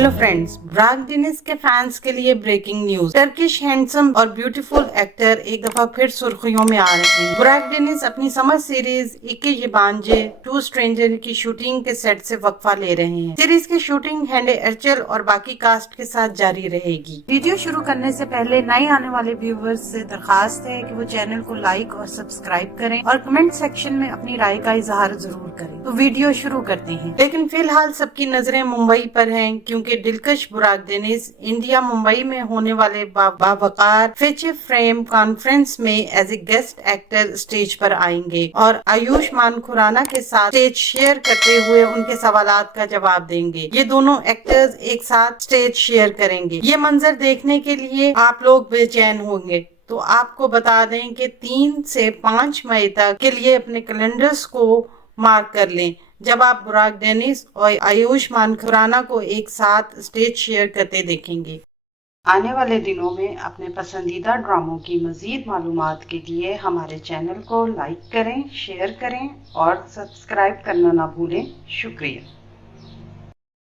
Hello friends, Barack Dennis के fans के लिए ब्रेकिंग न्यूज। टर्किश हैंडसम और ब्यूटीफुल एक्टर एक दफा फिर सुर्खियों में आ रहे हैं। ब्राक डेनिस अपनी समर सीरीज इक्के यबांजे टू स्ट्रेंजर की शूटिंग के सेट से वक्फा ले रहे हैं। सीरीज की शूटिंग हैंडे अर्चल और बाकी कास्ट के साथ जारी रहेगी। वीडियो शुरू करने से पहले नए आने वाले व्यूवर्स से दरखास्त है कि वो चैनल को लाइक और सब्सक्राइब करें और कमेंट सेक्शन में अपनी राय का इजहार जरूर करें। तो वीडियो शुरू करते हैं, लेकिन फिलहाल सबकी नजरें मुंबई पर हैं, क्योंकि दिलकश ब्राक डेनिस इंडिया मुंबई में होने वाले बावकार फीचर फ्रेम कॉन्फ्रेंस में as a guest actor stage पर आएंगे और आयुष्मान खुराना के साथ स्टेज शेयर करते हुए उनके सवालात का जवाब देंगे। ये दोनों एक्टर्स एक साथ स्टेज शेयर करेंगे। ये मंजर देखने के लिए आप लोग बेचैन होंगे। तो आपको बता दें कि 3 से 5 मई तक के लिए अपने कैलेंडर्स को मार्क कर लें, जब आप ब्राक डेनिस और आयुष्मान खुराना को एक साथ स्टेज शेयर करते देखेंगे। आने वाले दिनों में अपने पसंदीदा ड्रामों की मजीद मालूमात के लिए हमारे चैनल को लाइक करें, शेयर करें और सब्सक्राइब करना ना भूलें। शुक्रिया।